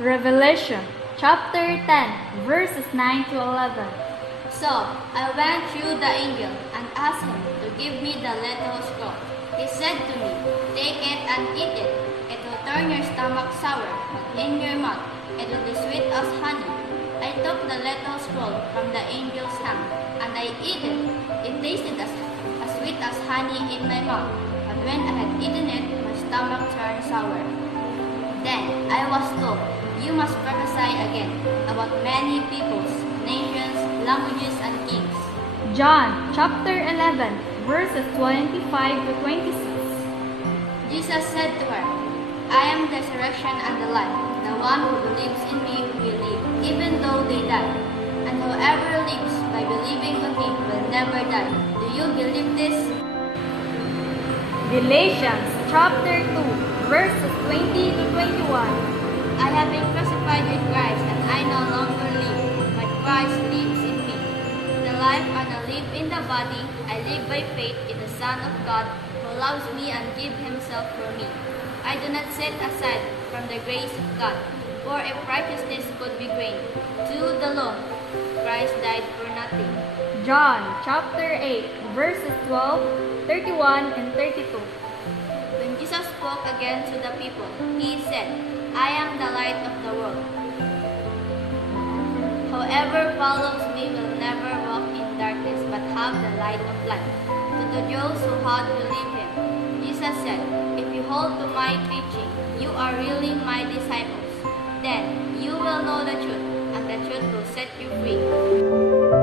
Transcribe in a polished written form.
Revelation chapter 10, verses 9 to 11. So I went through the angel and asked him to give me the little scroll. He said to me, "Take it and eat it. It will turn your stomach sour, but in your mouth it will be sweet as honey." I took the little scroll from the angel's hand, and I ate it. It tasted as sweet as honey in my mouth, but when I had eaten it, my stomach turned sour. Then I was told, "You must prophesy again about many peoples, nations, languages, and kings." John chapter 11, verses 25 to 26. Jesus said to her, "I am the resurrection and the life. The one who believes in me will live, even though they die. And whoever lives by believing on me will never die." Do you believe this? Galatians chapter 2, verses 20 to 21. I have been crucified with Christ, and I no longer live, but Christ lives in me. The life I now live in the body, I live by faith in the Son of God, who loves me and gave himself for me. I do not set aside from the grace of God, for if righteousness could be gained through the law, Christ died for nothing. John chapter 8, verses 12, 31, and 32. When Jesus spoke again to the people, he said, "I am the light of the world. Whoever follows me will never walk in darkness, but have the light of life." To the Jews who had believed him, Jesus said, "If you hold to my teaching, you are really my disciples. Then you will know the truth, and the truth will set you free."